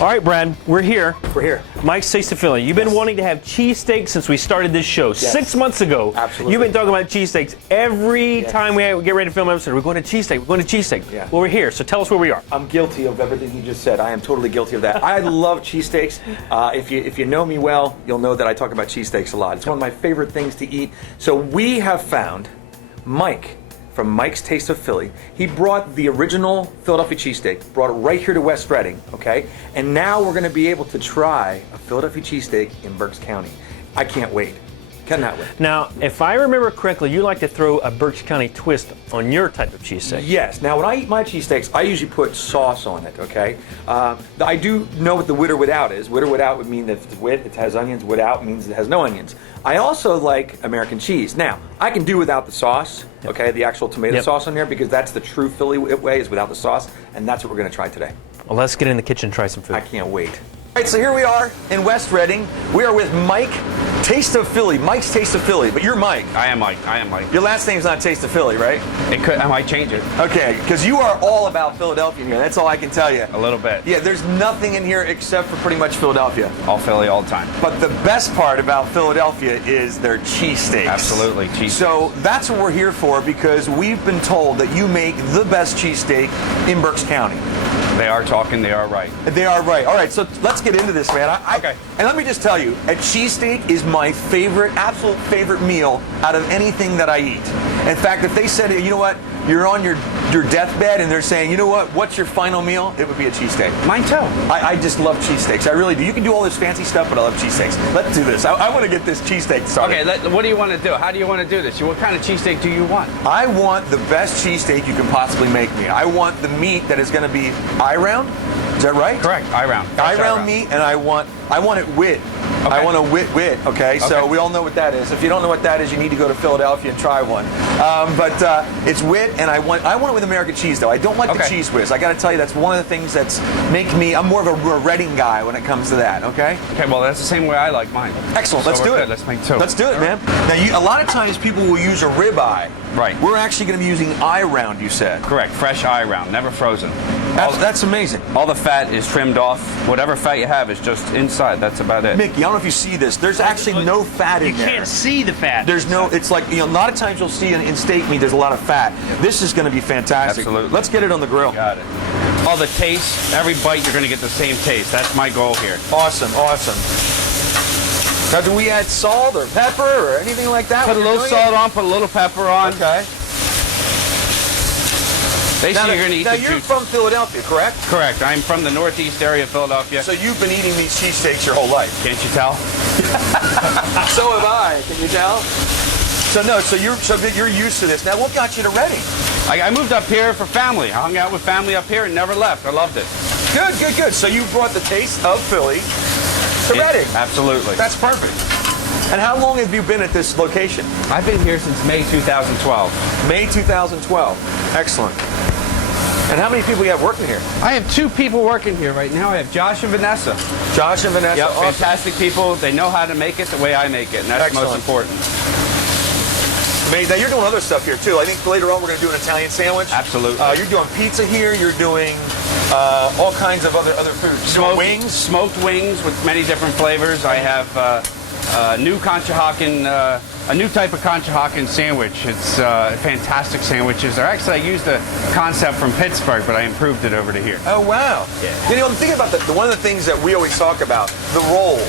All right, Brad, we're here. We're here. Mike's Taste of Philly. You've been wanting to have cheesesteak since we started this show. Yes. 6 months ago. Absolutely. You've been talking about cheesesteaks every time we get ready to film an episode. We're going to cheesesteak. We're going to cheesesteak. Yeah. Well, we're here, so tell us where we are. I'm guilty of everything you just said. I am totally guilty of that. I love cheesesteaks. If you know me well, you'll know that I talk about cheesesteaks a lot. It's one of my favorite things to eat. So we have found Mike from Mike's Taste of Philly. He brought the original Philadelphia cheesesteak, brought it right here to West Reading, okay? And now we're gonna be able to try a Philadelphia cheesesteak in Berks County. I can't wait. Cannot wait. Now, if I remember correctly, you like to throw a Berks County twist on your type of cheesesteak. Yes. Now, when I eat my cheesesteaks, I usually put sauce on it, okay? I do know what the with or without is. With or without would mean that if it's with, it has onions. Without means it has no onions. I also like American cheese. Now, I can do without the sauce, okay, the actual tomato sauce on there, because that's the true Philly way, is without the sauce, and that's what we're going to try today. Well, let's get in the kitchen and try some food. I can't wait. All right, so here we are in West Reading. We are with Mike, Taste of Philly. Mike's Taste of Philly, but you're Mike. I am Mike. I am Mike. Your last name's not Taste of Philly, right? It could. I might change it. Okay, because you are all about Philadelphia here. That's all I can tell you. A little bit. Yeah, there's nothing in here except for pretty much Philadelphia. All Philly, all the time. But the best part about Philadelphia is their cheesesteaks. Absolutely, cheesesteaks. So that's what we're here for, because we've been told that you make the best cheesesteak in Berks County. They are talking. They are right. They are right. All right, so let's get into this, man. Okay. And let me just tell you, a cheesesteak is my favorite, absolute favorite meal out of anything that I eat. In fact, if they said, you know what, you're on your deathbed and they're saying, you know what, what's your final meal? It would be a cheesesteak. Mine too. I just love cheesesteaks. I really do. You can do all this fancy stuff, but I love cheesesteaks. Let's do this. I want to get this cheesesteak started. Okay, what do you want to do? How do you want to do this? What kind of cheesesteak do you want? I want the best cheesesteak you can possibly make me. I want the meat that is going to be eye-round. Is that right? Correct. Eye-round. Eye-round meat, and I want it wit. Okay. I want a wit, okay? So we all know what that is. If you don't know what that is, you need to go to Philadelphia and try one. But it's wit, and I want it with American cheese, though. I don't like the cheese whiz. I got to tell you, that's one of the things that's make me. I'm more of a Reading guy when it comes to that. Okay. Okay. Well, that's the same way I like mine. Excellent. So Let's do it. Good. Let's make two. Let's do it, man. Now, a lot of times people will use a ribeye. Right. We're actually going to be using eye-round. You said. Correct. Fresh eye-round, never frozen. That's amazing. All the fat is trimmed off. Whatever fat you have is just inside. That's about it. Mickey, I don't know if you see this. There's actually no fat in there. You can't see the fat. There's no. It's like, a lot of times you'll see in steak meat, there's a lot of fat. This is going to be fantastic. Absolutely. Let's get it on the grill. Got it. All the taste, every bite, you're going to get the same taste. That's my goal here. Awesome, awesome. Now, do we add salt or pepper or anything like that? Put a little salt on, put a little pepper on. Okay. Basically, you're going to eat now the you're juice. from Philadelphia, correct? Correct. I'm from the northeast area of Philadelphia. So you've been eating these cheesesteaks your whole life. Can't you tell? So have I. Can you tell? So you're used to this. Now, what got you to Reading? I moved up here for family. I hung out with family up here and never left. I loved it. Good, good, good. So you brought the taste of Philly to Reading. Absolutely. That's perfect. And how long have you been at this location? I've been here since May 2012. May 2012. Excellent. And how many people you have working here? I have 2 people working here right now. I have Josh and Vanessa. Josh and Vanessa. Yep, awesome. fantastic people. They know how to make it the way I make it, and that's Excellent. most important. Amazing. Now, you're doing other stuff here, too. I think later on we're going to do an Italian sandwich. Absolutely. You're doing pizza here. You're doing all kinds of other foods. Smoked wings? Smoked wings with many different flavors. I have new Conshohocken, a new type of Conshohocken sandwich. It's fantastic sandwiches. They're actually, I used a concept from Pittsburgh, but I improved it over to here. Oh, wow. Yeah. You know, I'm thinking about one of the things that we always talk about, the roll.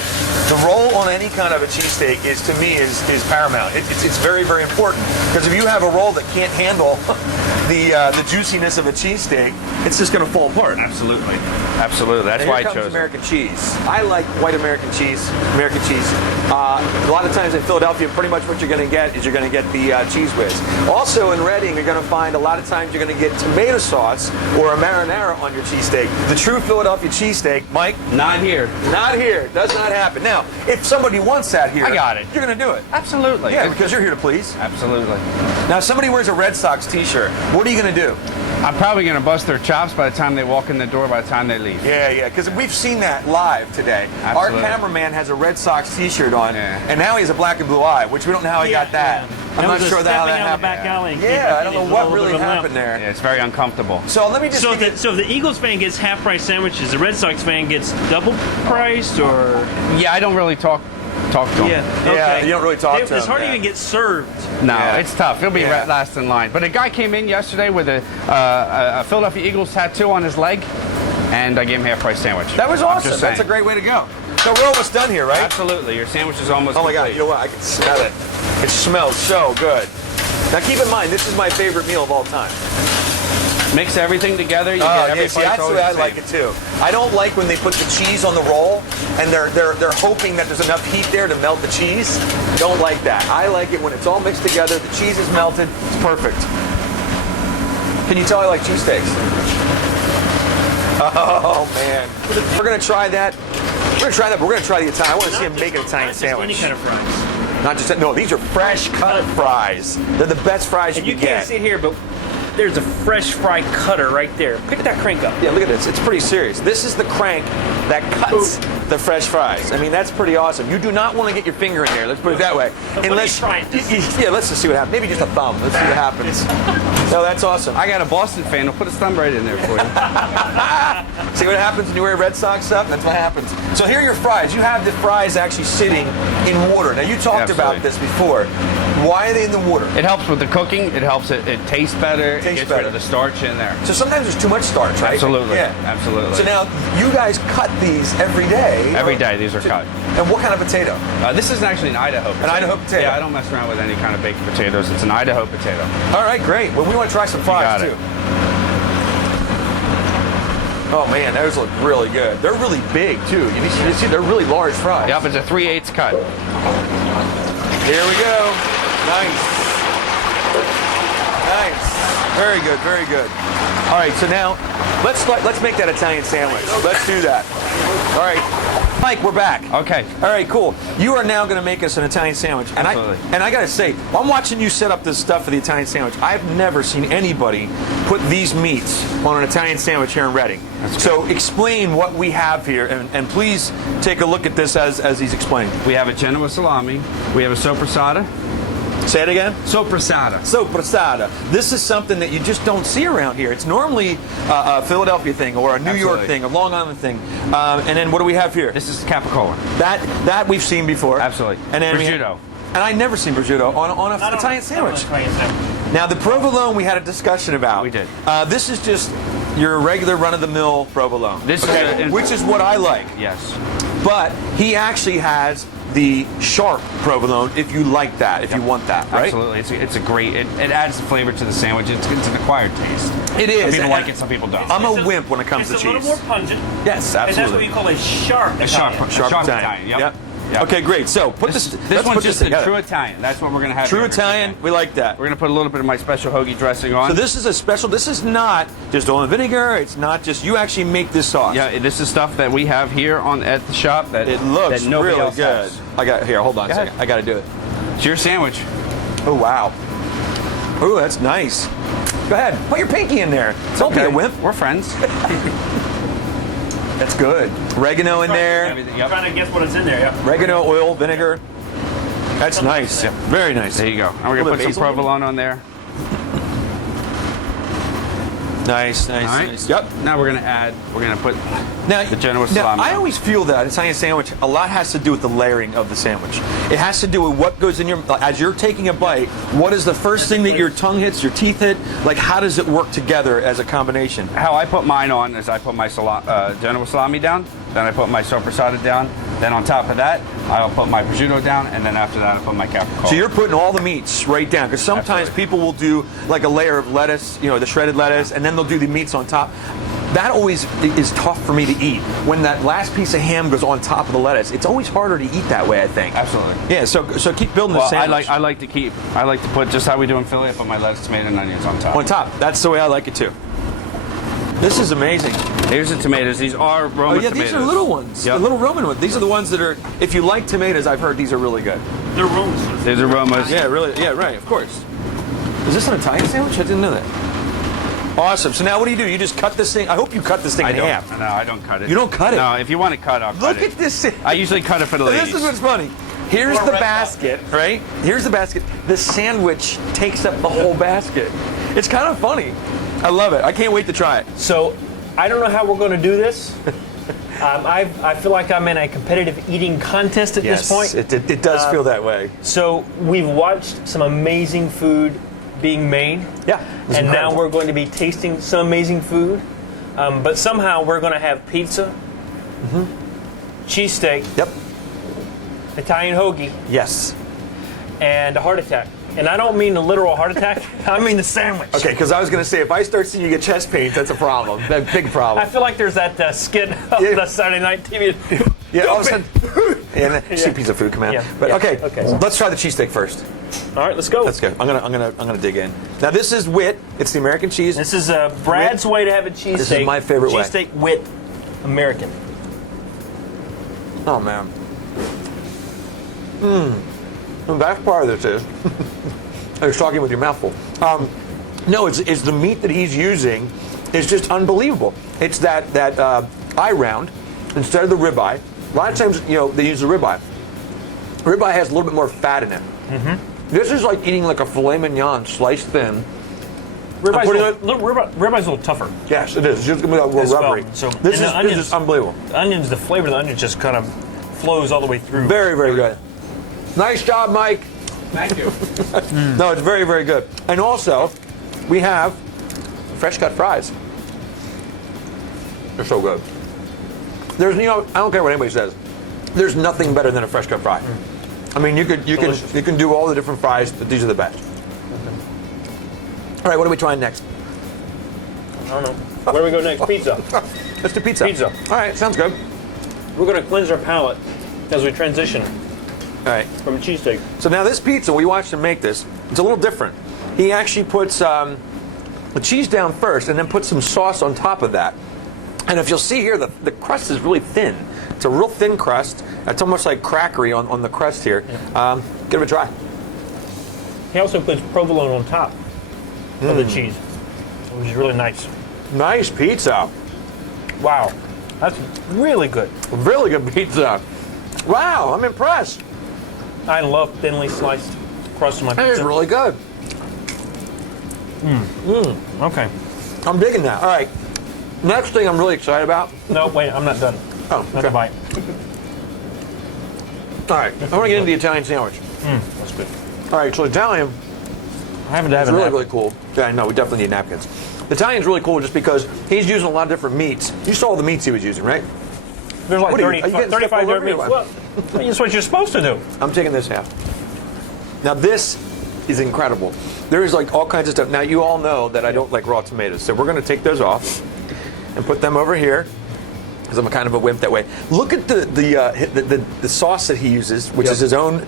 The roll on any kind of a cheesesteak to me is paramount. It's very, very important. Because if you have a roll that can't handle the juiciness of a cheesesteak, it's just going to fall apart. Absolutely. Absolutely. That's why I chose American cheese. I like white American cheese. A lot of times in Philadelphia, pretty much what you're going to get is you're going to get the cheese whiz. Also in Reading, you're going to find a lot of times you're going to get tomato sauce or a marinara on your cheesesteak. The true Philadelphia cheesesteak, Mike? Not here. Not here. Does not happen. Now, if somebody wants that here, I got it. You're going to do it. Absolutely. Yeah, because you're here to please. Absolutely. Now, if somebody wears a Red Sox t-shirt, what are you going to do? I'm probably going to bust their chops by the time they walk in the door, by the time they leave. Yeah, because we've seen that live today. Absolutely. Our cameraman has a Red Sox t-shirt on, Yeah. and now he has a black and blue eye, which we don't know how he got that. I'm not sure how that happened. Back alley. Yeah, I don't know what really happened there. Yeah, it's very uncomfortable. So let me just. So if the Eagles fan gets half price sandwiches, the Red Sox fan gets double priced, or Yeah, I don't really talk to them. Yeah, you don't really talk to them. It's hard to yeah. even get served. No, Yeah. it's tough. He'll be Yeah. last in line. But a guy came in yesterday with a Philadelphia Eagles tattoo on his leg, and I gave him a half-price sandwich. That was I'm awesome. just That's a saying. great way to go. So we're almost done here, right? Absolutely. Your sandwich is almost Oh my God! complete. You know what? I can smell it. It smells so good. Now keep in mind, this is my favorite meal of all time. Mix everything together. You get every see, bite's that's the always way I the like same. it too. I don't like when they put the cheese on the roll and they're hoping that there's enough heat there to melt the cheese. Don't like that. I like it when it's all mixed together. The cheese is melted. It's perfect. Can you tell I like cheesesteaks? Oh man, we're gonna try that. We're gonna try that. But we're gonna try the Italian. I want to see him make an Italian sandwich. Any kind of fries. Not just no. These are fresh cut fries. They're the best fries And you you can can't get. see it here, but there's a fresh fry cutter right there. Pick that crank up. Yeah, look at this. It's pretty serious. This is the crank that cuts the fresh fries. I mean, that's pretty awesome. You do not want to get your finger in there. Let's put it that way. But Unless, try it. yeah, let's just see what happens. Maybe just a thumb. Let's see what happens. No, that's awesome. I got a Boston fan. I'll put his thumb right in there for you. See what happens when you wear Red Sox stuff? That's what happens. So here are your fries. You have the fries actually sitting in water. Now, you talked about Absolutely. this before. Why are they in the water? It helps with the cooking. It helps it tastes better. Tastes it gets better. rid of the starch in there. So sometimes there's too much starch, right? Absolutely. Yeah. Absolutely. So now, you guys cut these every day. Every day these are cut. And what kind of potato? This is actually an Idaho potato. An Idaho potato. Yeah, I don't mess around with any kind of baked potatoes. It's an Idaho potato. All right, great. Well, we want to try some fries, got it. too. Oh, man, those look really good. They're really big, too. You see, they're really large fries. Yep, it's a 3/8 cut. Here we go. Nice. Nice. Very good, very good. All right, so now let's make that Italian sandwich. Let's do that. All right. Mike, we're back. Okay. All right, cool. You are now going to make us an Italian sandwich. And Absolutely. I got to say, I'm watching you set up this stuff for the Italian sandwich. I've never seen anybody put these meats on an Italian sandwich here in Reading. So explain what we have here, and please take a look at this as he's explaining. We have a Genoa salami. We have a sopressata. Say it again. Sopressata. Sopressata. This is something that you just don't see around here. It's normally a Philadelphia thing or a New York Absolutely. thing, a Long Island thing. And then what do we have here? This is capicola. That we've seen before. Absolutely. And then Prosciutto. and I never seen prosciutto on an Italian sandwich. Now the provolone we had a discussion about. We did. This is just your regular run-of-the-mill provolone. This is which is what I like. Yes. But he actually has the sharp provolone if you like that, if you want that, right? Absolutely. It's a great, it adds the flavor to the sandwich. It's an acquired taste. It is. Some people And like it, some people don't. I'm a wimp when it comes to It's cheese. a little more pungent. Yes, And that's what absolutely. we call a sharp Italian. Sharp Italian. Italian. Yep. Yep. Yep. Okay, great. So put This let's one's put just this a together. true Italian. That's what we're going to have. True here. Italian. We like that. We're going to put a little bit of my special hoagie dressing on. So this is a special. This is not just oil and vinegar. It's not just you actually make this sauce. Yeah, this is stuff that we have here at the shop that It looks that nobody really else good. has. I got here. Hold on a Go second. ahead. I got to do it. It's your sandwich. Oh wow. Oh, that's nice. Go ahead. Put your pinky in there. Don't be a wimp. We're friends. That's good. Oregano in there. Everything. Yep. Trying to guess what it's in there. Yeah. Oregano, oil, vinegar. That's nice. Very nice. There you go. And we're Little going to bit put some basil. provolone on there. Nice, nice, All right. nice. Yep. Now we're going to put Now, the Genoa salami. I always feel that Italian sandwich, a lot has to do with the layering of the sandwich. It has to do with what goes in your, as you're taking a bite, what is the first thing that your tongue hits, your teeth hit? Like, how does it work together as a combination? How I put mine on is I put my Genoa salami down, then I put my sopressata down, then on top of that, I'll put my prosciutto down, and then after that, I put my capicola. So you're putting all the meats right down, because sometimes Absolutely. people will do like a layer of lettuce, you know, the shredded lettuce, and then they'll do the meats on top. That always is tough for me to eat. When that last piece of ham goes on top of the lettuce, it's always harder to eat that way, I think. Absolutely. Yeah, so keep building the Well, sandwich. I like to put just how we do in Philly. I put my lettuce, tomato, and onions on top. On top. That's the way I like it too. This is amazing. Here's the tomatoes. These are Roma Oh yeah, tomatoes. these are little ones. Yep. The little Roman ones. These are the ones that are, if you like tomatoes, I've heard these are really good. They're Romans. These are Romas. Yeah, really. Yeah, right. Of course. Is this an Italian sandwich? I didn't know that. Awesome. So now what do? You just cut this thing. I hope you cut this thing I in don't. half. No, I don't cut it. You don't cut it? No, if you want to cut, I'll cut Look it. at this. I usually cut it for the ladies. This is what's funny. Here's the basket, right? Here's the basket. The sandwich takes up the whole basket. It's kind of funny. I love it. I can't wait to try it. So, I don't know how we're going to do this. I feel like I'm in a competitive eating contest at this point. It does feel that way. So, we've watched some amazing food being made. Yeah. And now we're going to be tasting some amazing food. But somehow we're going to have pizza, cheesesteak, Yep. Italian hoagie, Yes. and a heart attack. And I don't mean the literal heart attack. I mean the sandwich. Okay, because I was going to say, if I start seeing you get chest pains, that's a problem. That's a big problem. I feel like there's that skit of the Saturday Night TV. Yeah, all of a sudden, and see a piece of food come out. Yeah. But Yeah. okay, Okay. let's try the cheesesteak first. All right, let's go. Let's go. I'm gonna dig in. Now this is wit. It's the American cheese. This is Brad's way to have a cheesesteak. This is my favorite way. Cheesesteak with American. Oh man. The best part of this is, I was talking with your mouth full. No, it's the meat that he's using is just unbelievable. It's that eye round instead of the ribeye. A lot of times, they use the ribeye. Ribeye has a little bit more fat in it. This is like eating like a filet mignon sliced thin. Ribeye's a little tougher. Yes, it is. It's just gonna be a little rubbery. Well. So, this is unbelievable. The flavor of the onions just kind of flows all the way through. Very, very good. Nice job, Mike. Thank you. No, it's very, very good. And also, we have fresh cut fries. They're so good. There's, I don't care what anybody says. There's nothing better than a fresh cut fry. I mean, you can do all the different fries, but these are the best. All right, what are we trying next? I don't know. Where do we go next? Pizza. Let's do pizza. Pizza. All right, sounds good. We're going to cleanse our palate as we transition All right. from cheesesteak. So now this pizza, we watched him make this. It's a little different. He actually puts the cheese down first and then puts some sauce on top of that. And if you'll see here, the crust is really thin. It's a real thin crust. It's almost like crackery on the crust here. Yeah. Give it a try. He also puts provolone on top of the cheese, which is really nice. Nice pizza. Wow. That's really good. Really good pizza. Wow, I'm impressed. I love thinly sliced crust on my That is pizza. really good. Okay. I'm digging that. All right. Next thing I'm really excited about. No, wait, I'm not done. Oh, Not a bite. All right. I want to get into the Italian sandwich. That's good. All right, so Italian I haven't had is a really, napkin. really cool. Yeah, no, we definitely need napkins. The Italian's really cool just because he's using a lot of different meats. You saw all the meats he was using, right? There's like What are you 35 getting stuff all over different meats. your Well, that's what you're supposed to do. I'm taking this half. Now this is incredible. There is like all kinds of stuff. Now you all know that I don't like raw tomatoes, so we're going to take those off and put them over here because I'm kind of a wimp that way. Look at the sauce that he uses, which is his own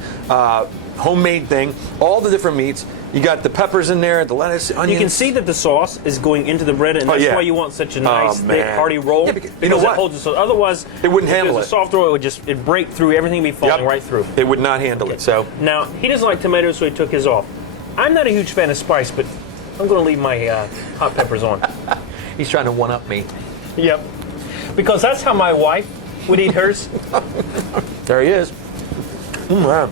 homemade thing. All the different meats. You got the peppers in there, the lettuce, onions. You can see that the sauce is going into the bread, and that's why you want such a nice, thick, man. hearty roll. Yeah, because you know it what? holds it. So otherwise, It wouldn't handle if it. a soft roll, it'd break through. Everything would be falling right through. It would not handle it. So Now, he doesn't like tomatoes, so he took his off. I'm not a huge fan of spice, but I'm going to leave my hot peppers on. he's trying to one up me. Yep. Because that's how my wife would eat hers. There he is. Wow.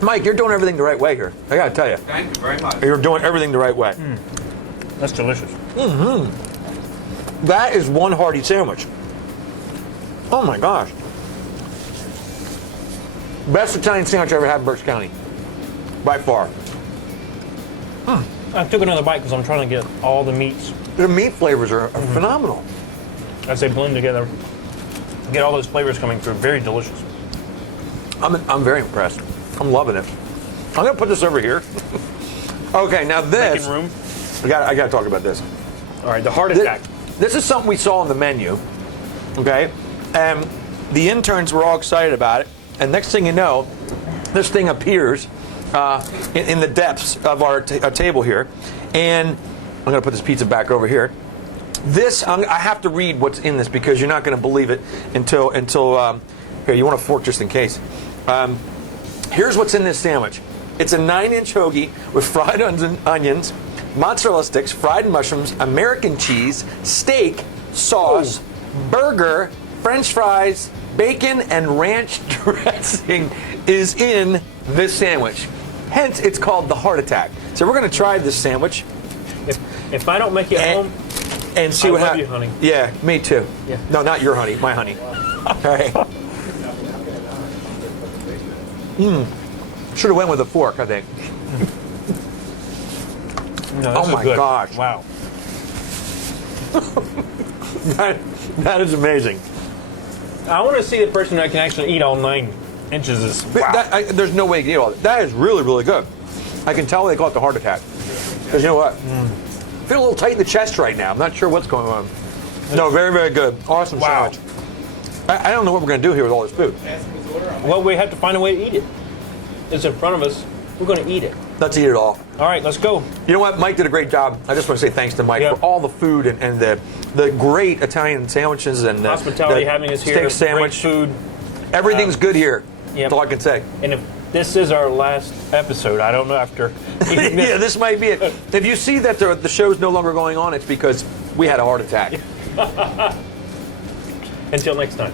Mike, you're doing everything the right way here. I gotta tell you, Thank you very much. you're doing everything the right way. That's delicious. That is one hearty sandwich. Oh my gosh. Best Italian sandwich I ever had in Berks County. By far. I took another bite because I'm trying to get all the meats The meat flavors are phenomenal. as they blend together. Get all those flavors coming through. Very delicious. I'm very impressed. I'm loving it. I'm gonna put this over here. Okay, now this. Making room. I gotta talk about this. All right, the heart attack. This is something we saw on the menu, okay? And the interns were all excited about it. And next thing you know, this thing appears in the depths of our table here. And I'm going to put this pizza back over here. This, I have to read what's in this because you're not going to believe it until here, you want a fork just in case. Here's what's in this sandwich. It's a 9-inch hoagie with fried onions, mozzarella sticks, fried mushrooms, American cheese, steak, sauce, burger, French fries, bacon, and ranch dressing is in this sandwich. Hence, it's called the heart attack. So we're going to try this sandwich If I don't make it home, and see I what love happens. you, honey. Yeah, me too. Yeah. No, not your honey, my honey. All right. Should have went with a fork, I think. No, Oh this is my good. gosh. Wow. That is amazing. I want to see the person that can actually eat all 9 inches. There's no way you can eat all that. That is really, really good. I can tell they call it the heart attack. Because you know what? Feel a little tight in the chest right now. I'm not sure what's going on. No, very, very good. Awesome Wow. sandwich. I don't know what we're going to do here with all this food. Well, we have to find a way to eat it. It's in front of us. We're going to eat it. Let's eat it all. All right, let's go. You know what? Mike did a great job. I just want to say thanks to Mike Yeah. for all the food and the great Italian sandwiches and Hospitality the having us here. steak sandwich. Great food. Everything's good here. Yep. That's all I can say. And if this is our last episode, I don't know after eating this. Yeah, this might be it. If you see that the show's no longer going on, it's because we had a heart attack. Until next time.